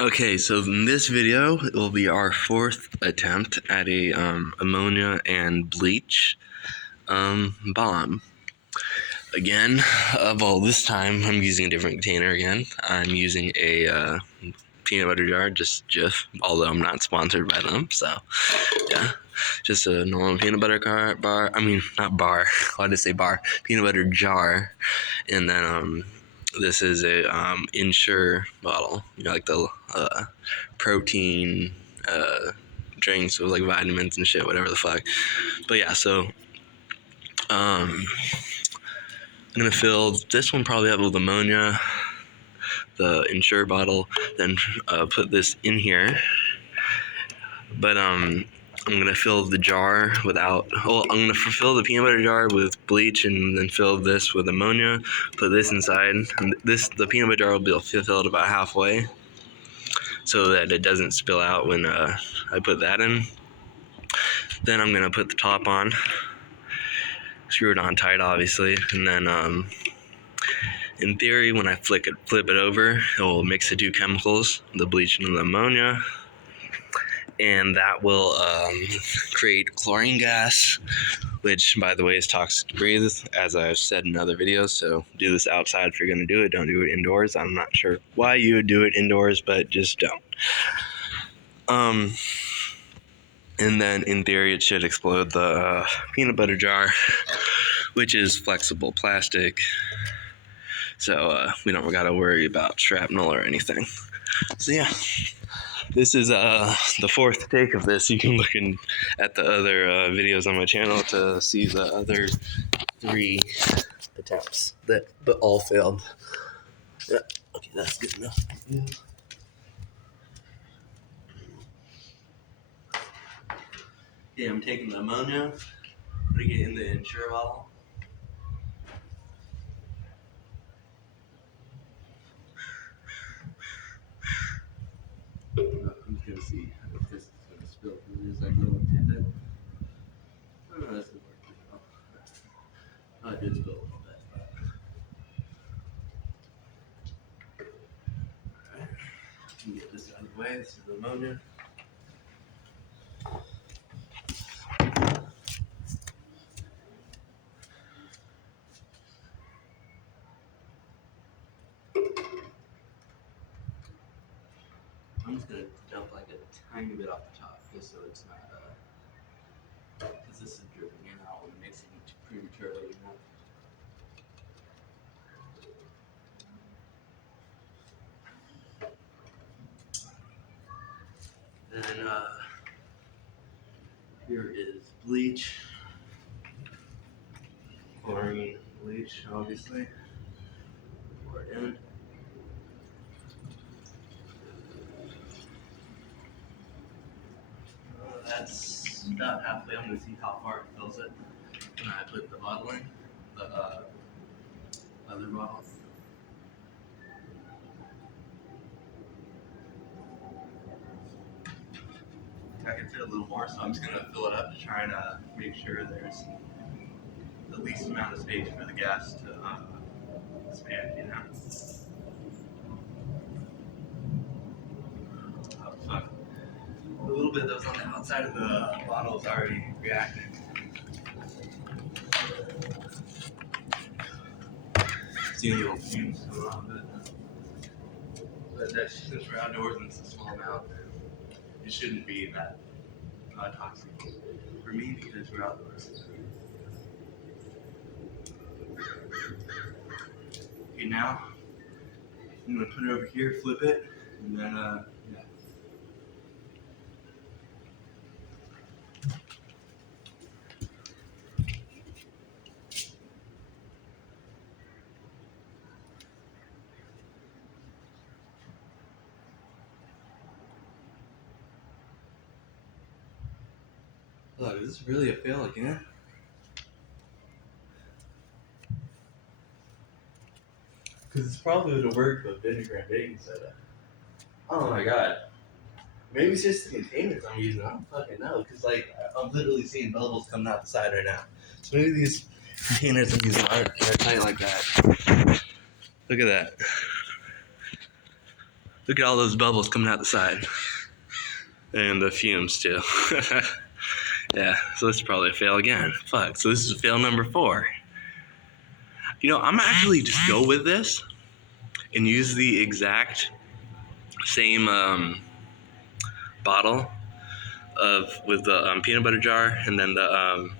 Okay, so in this video, it will be our fourth attempt at a ammonia and bleach bomb. Again, well, this time I'm using a different container again. I'm using a peanut butter jar, just Jif, although I'm not sponsored by them, so yeah. Just a normal peanut butter bar. I mean, not bar. Why did I say bar? Peanut butter jar, and then this is a Ensure bottle. You know, like the protein drinks with like vitamins and shit, whatever the fuck. But yeah, so I'm gonna fill this one probably up with ammonia, the Ensure bottle, then put this in here. But I'm gonna fill the jar without. Well, I'm gonna fill the peanut butter jar with bleach, and then fill this with ammonia. Put this inside. And the peanut butter jar will be filled about halfway, so that it doesn't spill out when I put that in. Then I'm gonna put the top on, screw it on tight, obviously, and then in theory, when I flip it over, it will mix the two chemicals, the bleach and the ammonia. And that will create chlorine gas, which, by the way, is toxic to breathe, as I've said in other videos. So do this outside if you're going to do it. Don't do it indoors. I'm not sure why you would do it indoors, but just don't. And then, in theory, it should explode the peanut butter jar, which is flexible plastic. So we don't got to worry about shrapnel or anything. So yeah. This is the fourth take of this. You can look at the other videos on my channel to see the other 3 attempts but all failed. Yeah, okay, that's good enough. Yeah. Okay, I'm taking the ammonia, putting it in the Ensure bottle. I'm just gonna see if this is gonna spill through this. I go and tip it. Oh, no, that's gonna work pretty well. Oh, it did spill a little bit, but alright. Get this out of the way. This is the ammonia. I'm just gonna dump like a tiny bit off the top, just so it's not, because this is dripping in. I don't want to mix it prematurely, you know. Then here is bleach, chlorine bleach, obviously. Pour it in. That's about halfway. I'm gonna see how far it fills it. And I put the bottle in, the other bottle. I can fit a little more, so I'm just gonna fill it up to try and make sure there's the least amount of space for the gas to expand, you know. Oh fuck. A little bit that was on the outside of the bottle is already reacting. See the old fumes coming off of it. But that's since we're outdoors and it's a small amount, it shouldn't be that toxic for me because we're outdoors. Okay, now I'm gonna put it over here, flip it, and then yeah. Look, is this really a fail again? Because it's probably would have worked with vinegar and baking soda. Oh my god. Maybe it's just the containers I'm using. I don't fucking know. Because, like, I'm literally seeing bubbles coming out the side right now. So maybe these containers I'm using aren't airtight like that. Look at that. Look at all those bubbles coming out the side. And the fumes too. Yeah, so this is probably a fail again. Fuck, so this is fail number 4. You know, I'm gonna actually just go with this and use the exact same bottle with the peanut butter jar, and then the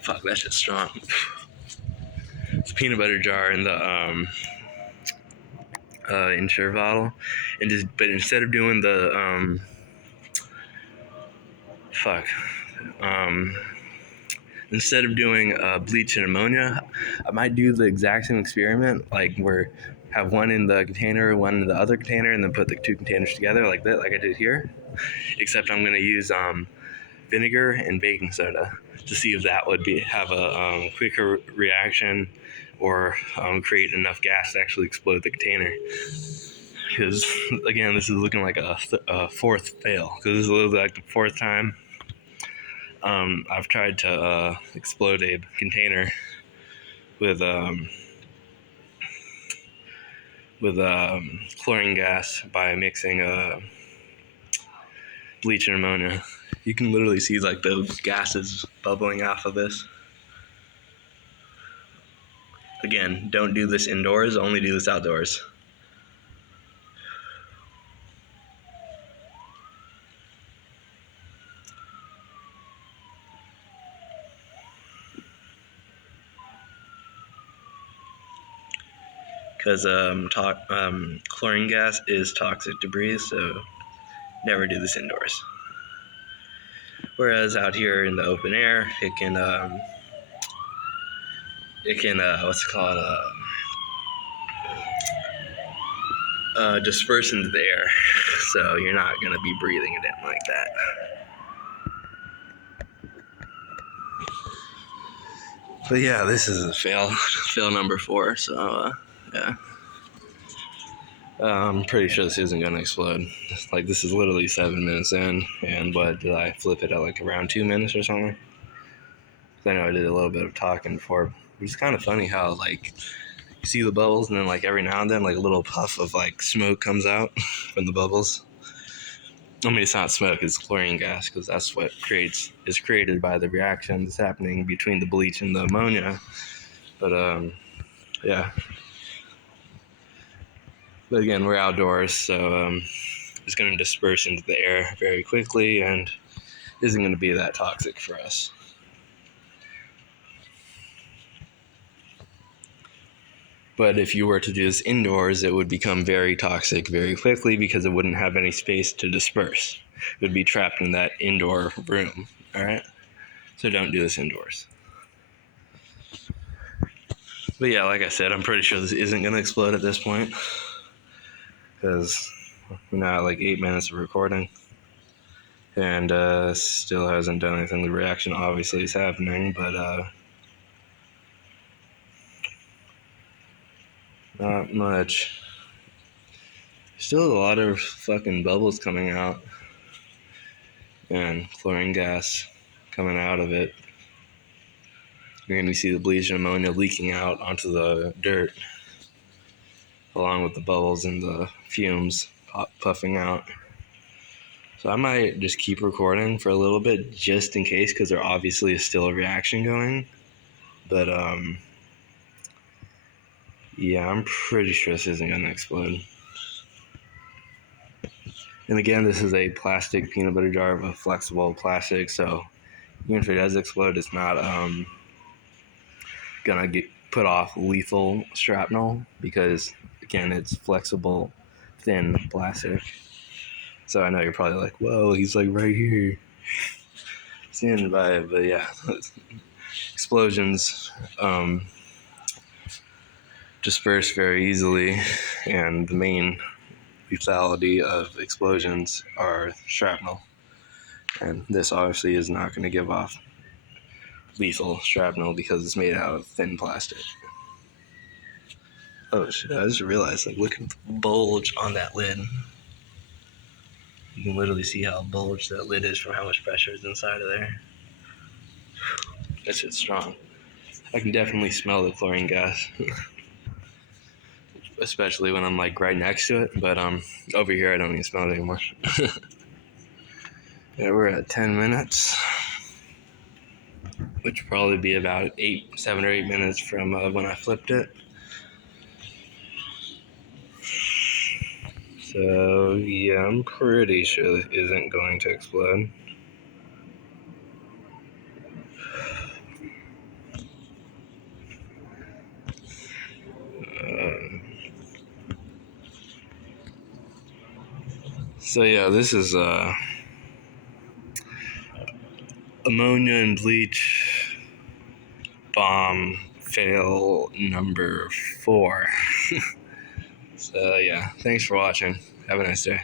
fuck, that shit's strong. It's peanut butter jar and the Ensure bottle, and but instead of doing the instead of doing bleach and ammonia, I might do the exact same experiment, like where have one in the container, one in the other container, and then put the 2 containers together like that, like I did here. Except I'm gonna use vinegar and baking soda to see if that would have a quicker reaction or create enough gas to actually explode the container. Because again, this is looking like a 4th fail, because this is literally like the 4th time I've tried to explode a container with chlorine gas by mixing bleach and ammonia. You can literally see like those gases bubbling off of this. Again, don't do this indoors, only do this outdoors. Because chlorine gas is toxic debris, so never do this indoors. Whereas out here in the open air, it can disperse into the air, so you're not gonna be breathing it in like that. But yeah, this is a fail number 4. So yeah. I'm pretty sure this isn't going to explode. Like, this is literally 7 minutes in, and what did I flip it at, like around 2 minutes or something? I know I did a little bit of talking before. It's kind of funny how, like, you see the bubbles, and then like every now and then, like a little puff of like smoke comes out from the bubbles. I mean, it's not smoke; it's chlorine gas, because that's what is created by the reaction that's happening between the bleach and the ammonia. But yeah. But again, we're outdoors, so it's going to disperse into the air very quickly and isn't going to be that toxic for us. But if you were to do this indoors, it would become very toxic very quickly because it wouldn't have any space to disperse. It would be trapped in that indoor room, all right? So don't do this indoors. But yeah, like I said, I'm pretty sure this isn't going to explode at this point, because we're now at like 8 minutes of recording, and still hasn't done anything. The reaction obviously is happening, but not much. Still a lot of fucking bubbles coming out, and chlorine gas coming out of it. You're going to see the bleach and ammonia leaking out onto the dirt, along with the bubbles and the fumes puffing out. So I might just keep recording for a little bit, just in case, because there obviously is still a reaction going. But yeah, I'm pretty sure this isn't going to explode. And again, this is a plastic peanut butter jar of a flexible plastic, so even if it does explode, it's not gonna get put off lethal shrapnel, because again, it's flexible, thin plastic. So I know you're probably like, whoa, he's like right here, standing by it. But yeah, explosions disperse very easily, and the main lethality of explosions are shrapnel, and this obviously is not going to give off lethal shrapnel because it's made out of thin plastic. Oh shit, I just realized, like, look at the bulge on that lid. You can literally see how bulged that lid is from how much pressure is inside of there. That shit's strong. I can definitely smell the chlorine gas. especially when I'm like right next to it. But over here I don't even smell it anymore. Yeah, we're at 10 minutes, which will probably be about 7 or 8 minutes from when I flipped it. So yeah, I'm pretty sure this isn't going to explode. So yeah, this is ammonia and bleach bomb fail number 4. So yeah, thanks for watching. Have a nice day.